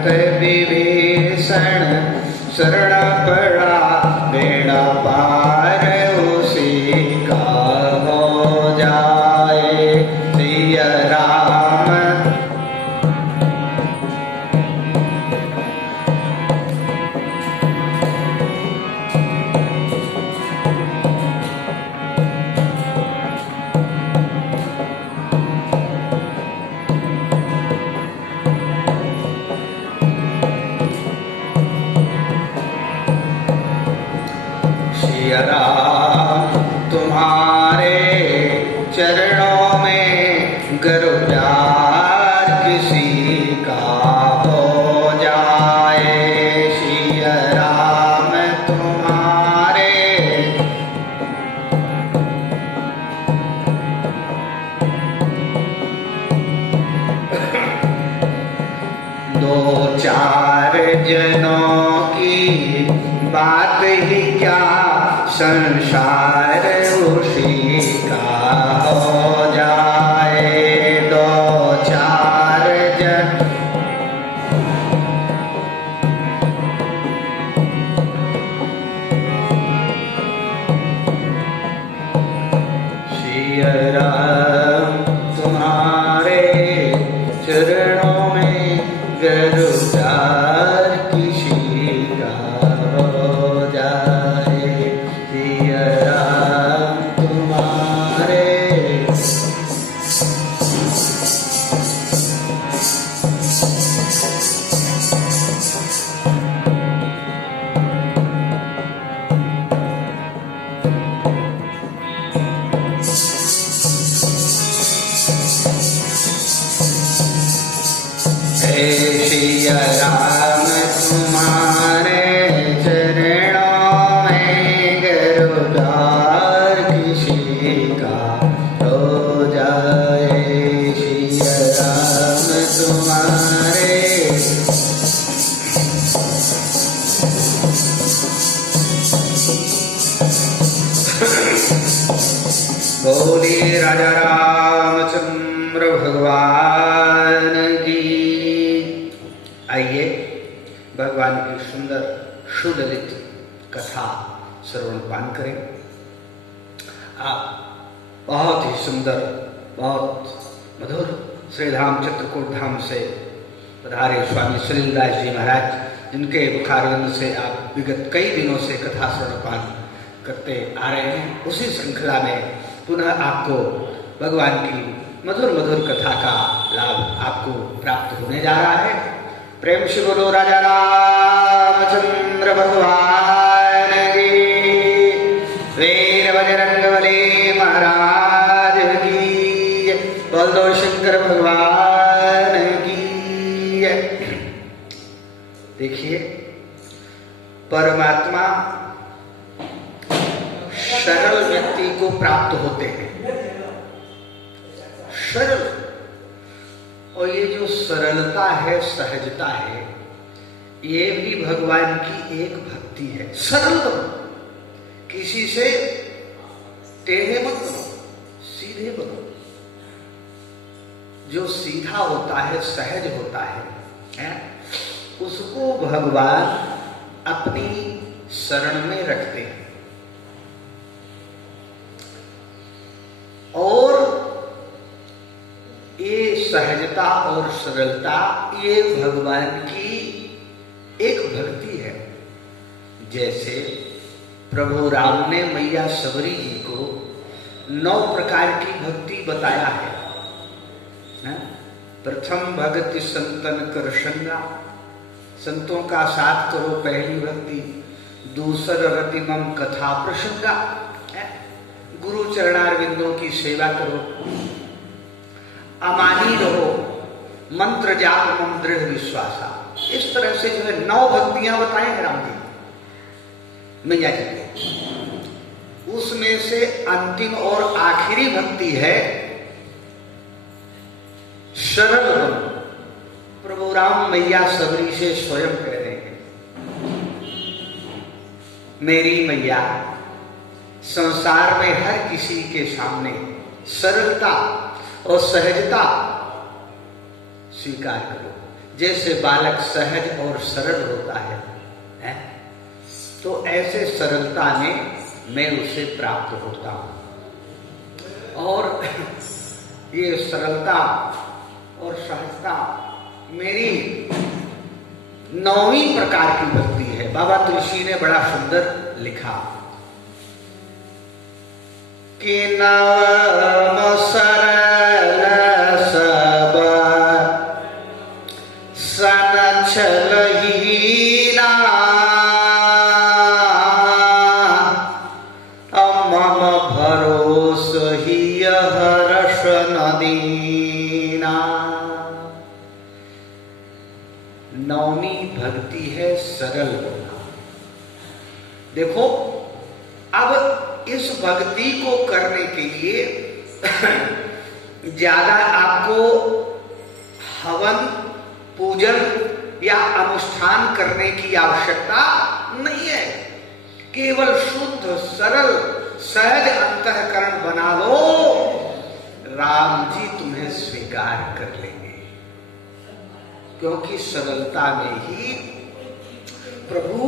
भक्त विभीषण शरण पड़ा, बेड़ा पार उसी का हो जाए। सिया राम राम तुम्हारे चरणों में गर प्यार किसी का हो जाए। सिया राम तुम्हारे दो चार जनों की बात ही क्या, संसार उसी का हो जाए। दो चार जन सिया राम तुम्हारे चरणों में गर प्यार किसी का हो जाए। सिया राम तुम्हारे सिया राम तुम्हारे चरणों में गर प्यार किसी का हो जाए। सिया राम तुम्हारे बोले राजा रामचंद्र भगवान की। आइए भगवान की सुंदर सुललित कथा श्रवणपान करें। आप बहुत ही सुंदर, बहुत मधुर श्रीधाम चित्रकूट धाम से पधारे स्वामी सलीलदास जी महाराज, जिनके मुखारविंद से आप विगत कई दिनों से कथा श्रवणपान करते आ रहे हैं, उसी श्रृंखला में पुनः आपको भगवान की मधुर मधुर कथा का लाभ आपको प्राप्त होने जा रहा है। प्रेम से बोलो राजा रामचंद्र भगवान की, वीर बजरंग बली महाराज की, बोल दो शंकर भगवान की। देखिए, परमात्मा सरल व्यक्ति को प्राप्त होते हैं, सरल। और ये जो सरलता है, सहजता है, ये भी भगवान की एक भक्ति है। सरल बनो, किसी से टेढ़े मत बनो, सीधे बनो। जो सीधा होता है, सहज होता है, उसको भगवान अपनी शरण में रखते हैं। और ये सहजता और सरलता, ये भगवान की एक भक्ति है। जैसे प्रभु राम ने मैया सबरी जी को 9 प्रकार की भक्ति बताया है। प्रथम भक्ति संतन कर संगा, संतों का साथ करो पहली भक्ति। दूसर रति मम कथा प्रसंगा, गुरु चरणारविंदों की सेवा करो। अमानी रहो, मंत्र जाप मम दृढ़ विश्वासा। इस तरह से जो है 9 भक्तियां बताए हैं राम जी मैया जी के। उसमें से अंतिम और आखिरी भक्ति है शरण बनो। प्रभु राम मैया सबरी से स्वयं कह रहे हैं, मेरी मैया संसार में हर किसी के सामने सरलता और सहजता स्वीकार करो। जैसे बालक सहज और सरल होता है, तो ऐसे सरलता में मैं उसे प्राप्त होता हूं। और ये सरलता और सहजता मेरी 9वीं प्रकार की भक्ति है। बाबा तुलसी ने बड़ा सुंदर लिखा कि नवम सरल सब सन छलहीना मम भरोस ही हर्ष नदीना। 9वीं भक्ति है सरल होना। देखो, अब इस भक्ति को करने के लिए ज्यादा आपको हवन, पूजन या अनुष्ठान करने की आवश्यकता नहीं है। केवल शुद्ध सरल सहज अंतःकरण बना लो, राम जी तुम्हें स्वीकार कर लेंगे। क्योंकि सरलता में ही प्रभु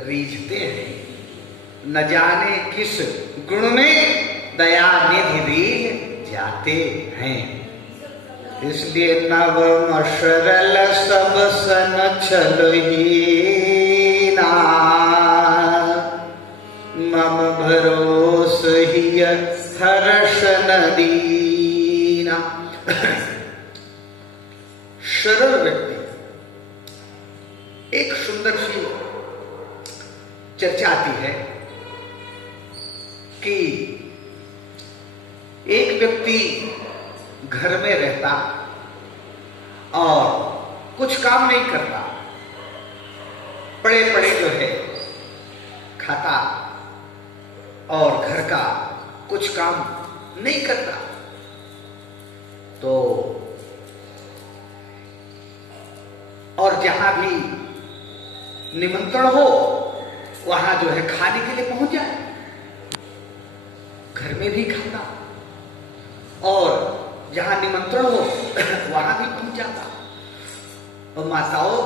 रीझते हैं। न जाने किस गुण में दया निधि रीझ जाते हैं। इसलिए नवम सरल सब सन छलहीना मम भरोस ही हर्ष नदीना। सरल व्यक्ति, एक सुंदर सी चर्चा आती है कि एक व्यक्ति घर में रहता और कुछ काम नहीं करता, पड़े पड़े जो है खाता और घर का कुछ काम नहीं करता। तो और जहां भी निमंत्रण हो वहां जो है खाने के लिए पहुंच जाए, घर में भी खाता और जहां निमंत्रण हो वहां भी पहुंच जाता। और माताओं,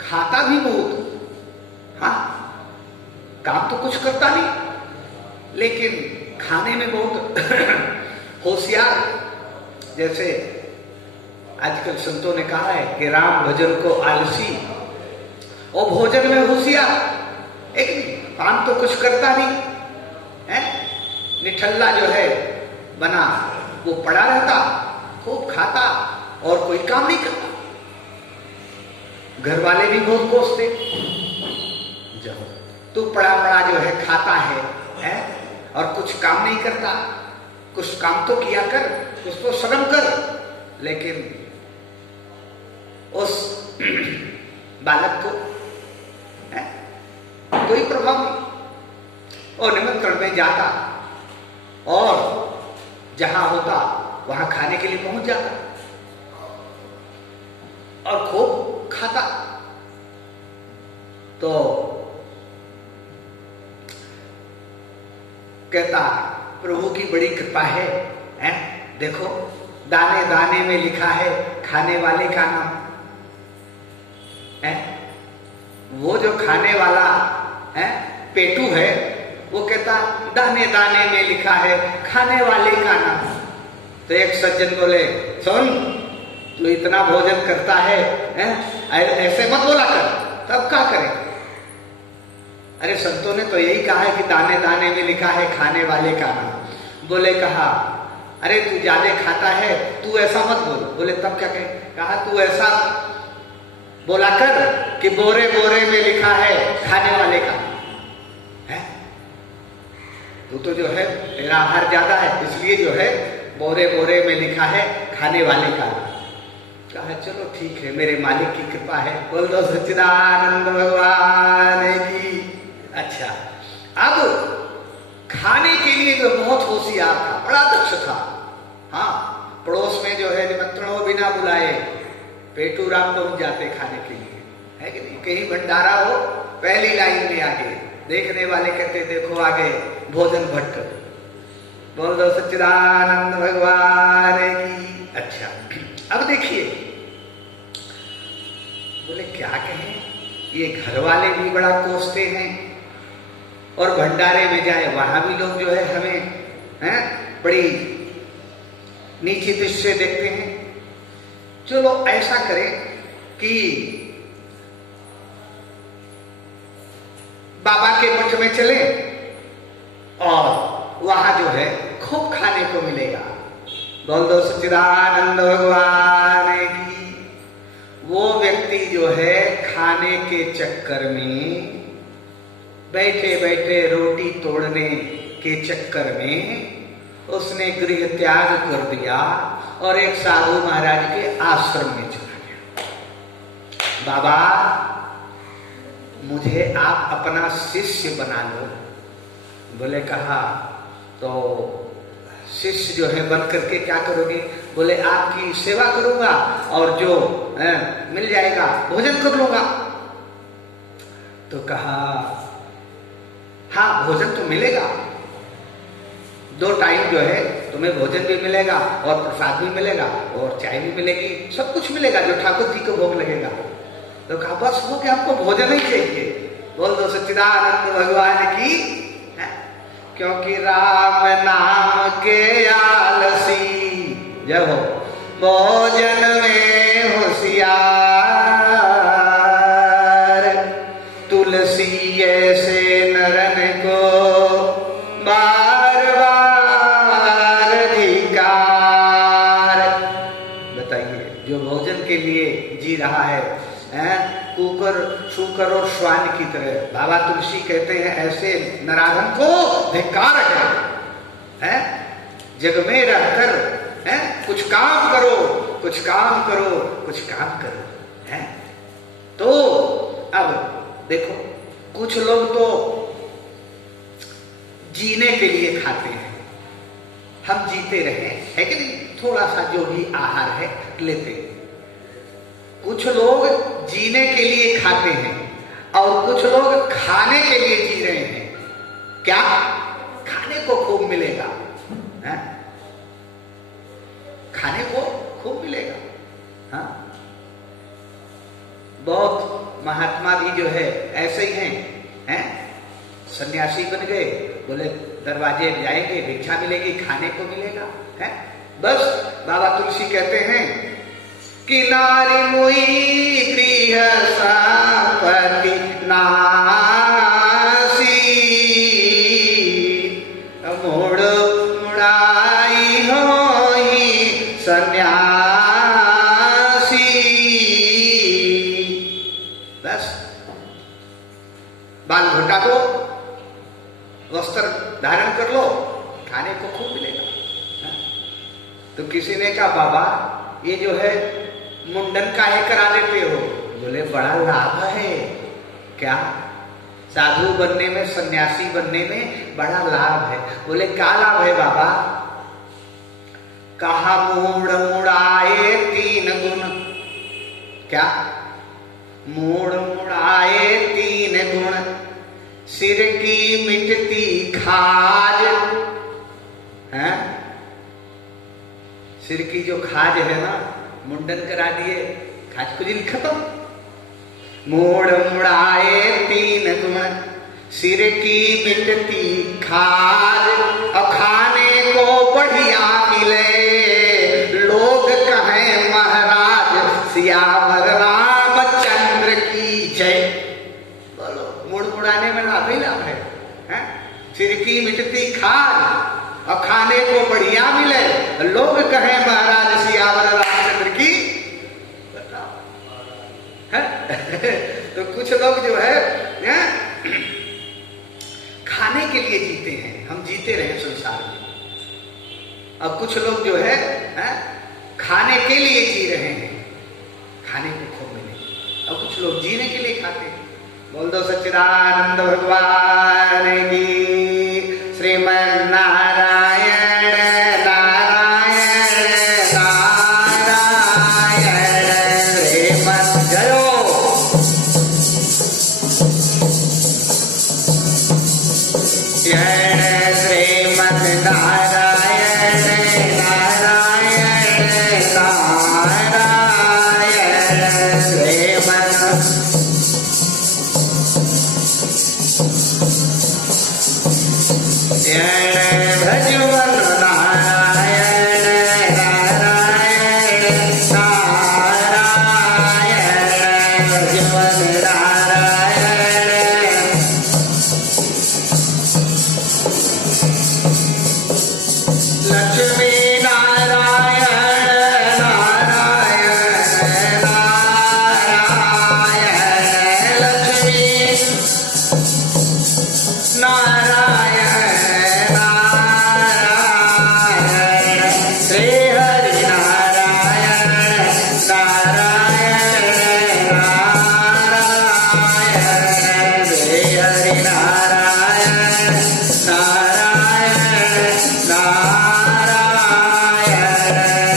खाता भी बहुत, हाँ, काम तो कुछ करता नहीं, लेकिन खाने में बहुत होशियार। जैसे आजकल संतों ने कहा है कि राम भजन को आलसी और भोजन में होशियार। एक काम तो कुछ करता नहीं है, निठल्ला जो है बना वो पड़ा रहता, खूब खाता और कोई काम नहीं करता। घर वाले भी बहुत कोसते, जब तू पड़ा पड़ा जो है खाता है और कुछ काम नहीं करता, कुछ काम तो किया कर, कुछ तो श्रम कर। लेकिन उस बालक को कोई प्रभाव नहीं। और निमंत्रण में जाता और जहां होता वहां खाने के लिए पहुंच जाता और खूब खाता। तो कहता, प्रभु की बड़ी कृपा है, देखो दाने दाने में लिखा है खाने वाले का नाम है। वो जो खाने वाला है पेटू है, वो कहता दाने दाने में लिखा है खाने वाले का नाम। तो एक सज्जन बोले, सुन, तू इतना भोजन करता है, ऐसे मत बोला कर, तब क्या करें? अरे संतों ने तो यही कहा है कि दाने दाने में लिखा है खाने वाले का नाम। बोले, कहा अरे तू ज्यादा खाता है, तू ऐसा मत बोल। बोले तब क्या कहे? कहा तू ऐसा बोला कर कि बोरे बोरे में लिखा है खाने वाले का है। तू तो जो है तेरा आहार ज्यादा है, इसलिए जो है बोरे बोरे में लिखा है खाने वाले का। कहा चलो ठीक है, मेरे मालिक की कृपा है। बोल दो सच्चिदानंद भगवान की। अच्छा, अब खाने के लिए जो बहुत होशियार था, बड़ा दक्ष था। हाँ, पड़ोस में जो है निमंत्रण हो बिना बुलाए पेटू राम पहुंच जाते खाने के लिए, है कि नहीं? कहीं भंडारा हो, पहली लाइन में आगे, देखने वाले कहते देखो आगे भोजन भट्ट। बोल दो सच्चिदानंद भगवान की। अच्छा, अब देखिए बोले क्या कहें, ये घर वाले भी बड़ा कोसते हैं और भंडारे में जाए वहां भी लोग जो है हमें बड़ी नीची दृष्टि से देखते हैं। चलो ऐसा करें कि बाबा के मठ में चले और वहां जो है खूब खाने को मिलेगा। बोल दो सच्चिदानंद भगवान की। वो व्यक्ति जो है खाने के चक्कर में, बैठे बैठे रोटी तोड़ने के चक्कर में उसने गृह त्याग कर दिया और एक साधु महाराज के आश्रम में चला गया। बाबा मुझे आप अपना शिष्य बना लो। बोले कहा तो शिष्य जो है बन करके क्या करोगे? बोले आपकी सेवा करूंगा और जो मिल जाएगा भोजन कर लूंगा। तो कहा हाँ भोजन तो मिलेगा, 2 टाइम जो है तुम्हें भोजन भी मिलेगा और प्रसाद भी मिलेगा और चाय भी मिलेगी, सब कुछ मिलेगा जो ठाकुर जी को भोग लगेगा। तो कहा बस वो कि हमको भोजन ही चाहिए। बोल दो सच्चिदानंद भगवान की। क्योंकि राम नाम के आलसी जब हो भोजन में होशियार, तुलसी ऐसे नरन को बार बार धिकार। बताइए जो भोजन के लिए जी रहा है कुकर शूकर और श्वान की तरह, बाबा तुलसी कहते हैं ऐसे नराधम को धिक्कार है। जग में रहकर कुछ काम करो, कुछ काम करो, कुछ काम करो है। तो अब देखो कुछ लोग तो जीने के लिए खाते हैं, हम जीते रहे है कि नहीं, थोड़ा सा जो भी आहार है लेते हैं। कुछ लोग जीने के लिए खाते हैं और कुछ लोग खाने के लिए जी रहे हैं। क्या खाने को खूब मिलेगा है? खाने को खूब मिलेगा। हाँ बहुत महात्मा भी जो है ऐसे ही हैं, सन्यासी बन गए, बोले दरवाजे जाएंगे भिक्षा मिलेगी, खाने को मिलेगा है। बस बाबा तुलसी कहते हैं कि नारी मुई गृह संपत्ति नासी, मुड़ मुड़ाई होई सन्यासी। बस बाल घटा दो, वस्त्र धारण कर लो, खाने को खूब मिलेगा। तो किसी ने कहा बाबा ये जो है मुंडन काहे करा देते हो? बोले बड़ा लाभ है। क्या? साधु बनने में, सन्यासी बनने में बड़ा लाभ है। बोले क्या लाभ है बाबा? कहा मूड़ मुड़ाए 3 गुण। क्या? मूड़ मुड़ाए 3 गुण, सिर की मिटती खाज है। सिर की जो खाज है ना, मुंडन करा दिए, खाज खुजली खत्म। मोड़ मुड़ाए 3 गुण, सिर की मिटती खाज, और खाने को बढ़िया मिले, लोग कहें महाराज सियावर रामचंद्र की जय। बोलो मुड़ मुड़ाने में लाभ ही लाभ है? सिर की मिटती खाज और खाने को बढ़िया मिले, लोग कहें महाराज सियावर रामचंद्र की। तो कुछ लोग जो है खाने के लिए जीते हैं, हम जीते रहे संसार में। और कुछ लोग जो है खाने के लिए जी रहे हैं, खाने को खूब मिले। और कुछ लोग जीने के लिए खाते हैं। बोल दो सच्चिदानंद भगवान की। श्रीमन नारायण नारायण नारायण श्रीमन जयो। श्रीमन नारायण नारायण नारायण श्रीमन भजवन नारायण नारायण नारायण भजवन नारायण। लक्ष्मी नारायण नारायण नारायण लक्ष्मी नारायण नारायण श्री हरि नारायण नारायण नारायण श्री हरि नारायण नारायण नारायण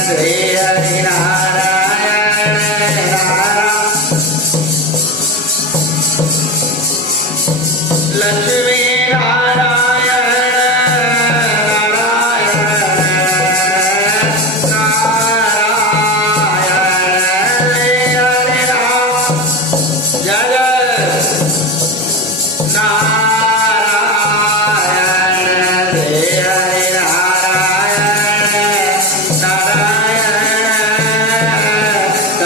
श्री हरि नारायण नारायण। लक्ष्मी नारायण नारायण नारायण हरे राम जय नारायण हरे नारायण नारायण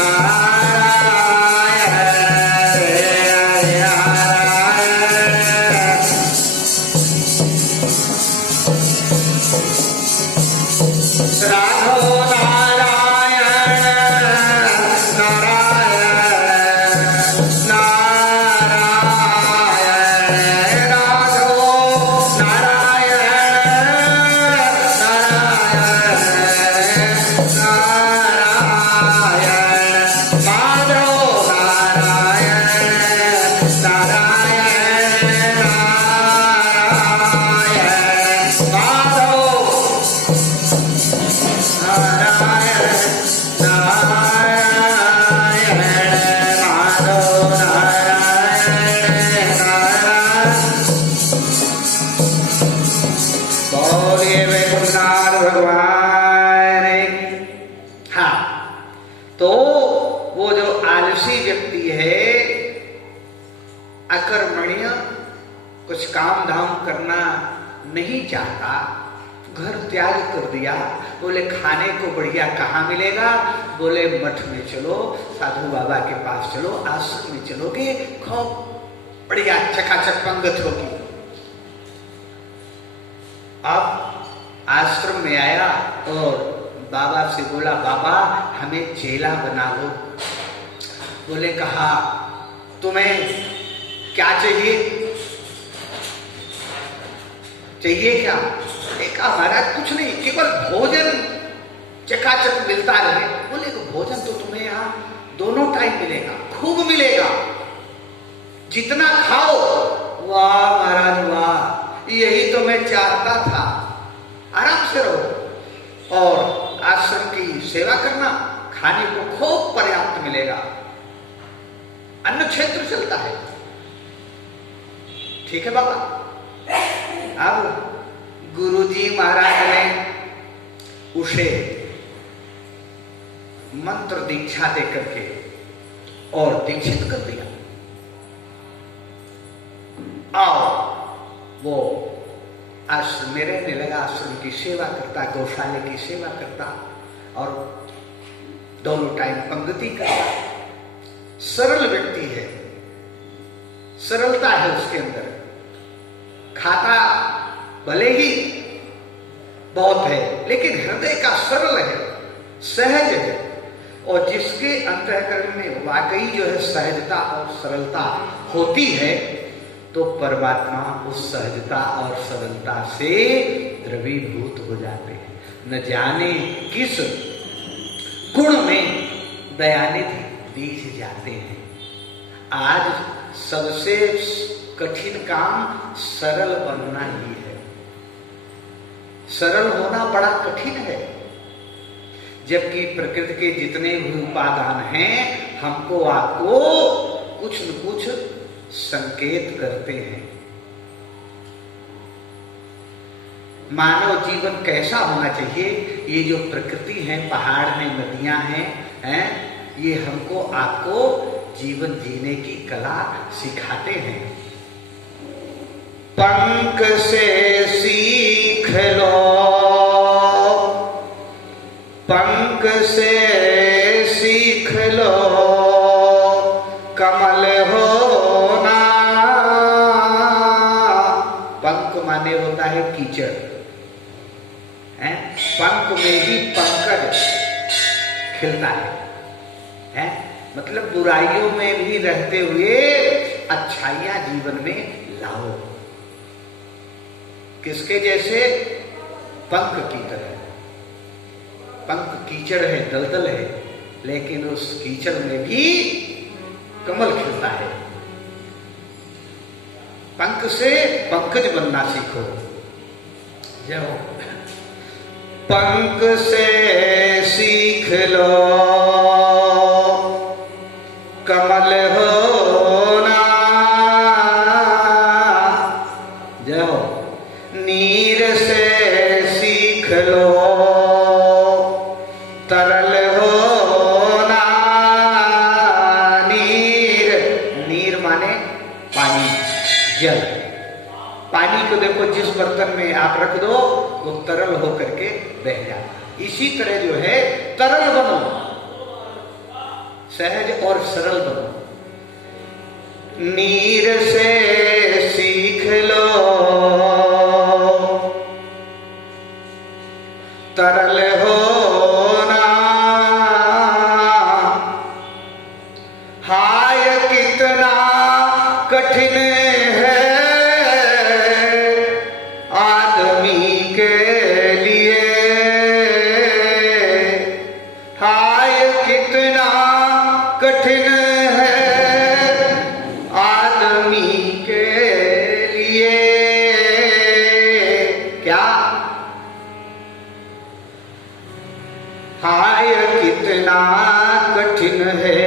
नारायण हरे नारायण। राघव नारायण नारायण नारायण राघव नारायण नारायण नारायण माधव नारायण नारायण नारायण माधव नारायण नारायण माधव नारायण नारायण। बोलिए वैकुंठनाथ भगवान की। हाँ, तो वो जो आलसी व्यक्ति है, अकर्मण्य, कुछ काम धाम करना नहीं चाहता, घर त्याग कर दिया, बोले खाने को बढ़िया कहाँ मिलेगा, बोले मठ में चलो, साधु बाबा के पास चलो, आश्रम में चलोगे, खूब बढ़िया चकाचक पंगत होगी। अब आश्रम में आया और बाबा से बोला, बाबा हमें चेला बना लो। बोले कहा तुम्हें क्या चाहिए? चाहिए क्या? देखा महाराज कुछ नहीं, केवल भोजन चकाचक मिलता रहे। बोले तो भोजन तो तुम्हें यहाँ दोनों टाइम मिलेगा, खूब मिलेगा, जितना खाओ। वाह महाराज वाह, यही तो मैं चाहता था। आराम से रहो और आश्रम की सेवा करना, खाने को खूब पर्याप्त मिलेगा, अन्न क्षेत्र चलता है। ठीक है बाबा। अब गुरुजी महाराज ने उसे मंत्र दीक्षा दे करके और दीक्षित कर दिया। आओ वो आश्रम में रहने लगा, आश्रम की सेवा करता, गौशाले की सेवा करता और दोनों टाइम पंगति करता। सरल व्यक्ति है, सरलता है उसके अंदर, खाता भले ही बहुत है लेकिन हृदय का सरल है, सहज है। और जिसके अंतःकरण में वाकई जो है सहजता और सरलता होती है तो परमात्मा उस सहजता और सरलता से द्रवीभूत हो जाते हैं। न जाने किस गुण में दयानिधि दीज जाते हैं। आज सबसे कठिन काम सरल बनना ही है। सरल होना बड़ा कठिन है, जबकि प्रकृति के जितने भी उपादान हैं हमको आपको कुछ न कुछ संकेत करते हैं। मानव जीवन कैसा होना चाहिए, ये जो प्रकृति है, पहाड़ हैं, नदियां हैं, ये हमको आपको जीवन जीने की कला सिखाते हैं। पंख से सीख लो, पंख से सीख लो, कमल होना। पंख माने होता है कीचड़, है? पंख में ही पंकज खिलता है? मतलब बुराइयों में भी रहते हुए अच्छाइयां जीवन में लाओ। किसके जैसे? पंख की तरह। पंख कीचड़ है, दलदल है, लेकिन उस कीचड़ में भी कमल खिलता है। पंख से पंकज बनना सीखो। जाओ, पंख से सीख लो, कमल होना। जाओ, नीर से सीख लो, तरल होना। नीर, नीर माने पानी, जल। पानी को देखो, जिस बर्तन में आप रख दो वो तरल होकर के बह जाता। इसी तरह जो है, तरल बनो, सहज और सरल बनो। नीर से सीख लो, तरल होना। हाय कितना कठिन है आदमी के लिए, हाय कितना कठिन है आदमी के लिए। क्या? हाय कितना कठिन है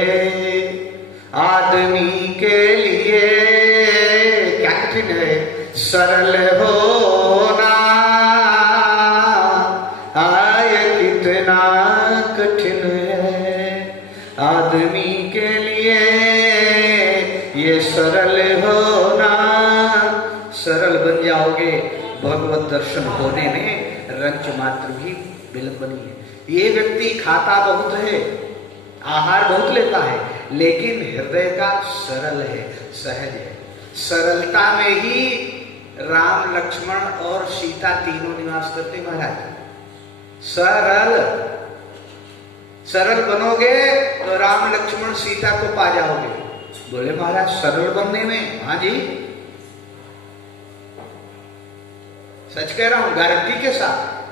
आदमी के लिए। क्या कठिन है? सरल होना। हाय कितना कठिन है आदमी के लिए ये सरल होना। सरल बन जाओगे, भगवत दर्शन होने में रंच मात्र भी विलंब नहीं है। ये व्यक्ति खाता बहुत है, आहार बहुत लेता है, लेकिन हृदय का सरल है, सहज है। सरलता में ही राम, लक्ष्मण और सीता तीनों निवास करते महाराज। सरल, सरल बनोगे तो राम, लक्ष्मण, सीता को पा जाओगे। बोले महाराज सरल बनने में? हाँ जी, सच कह रहा हूं, गारंटी के साथ।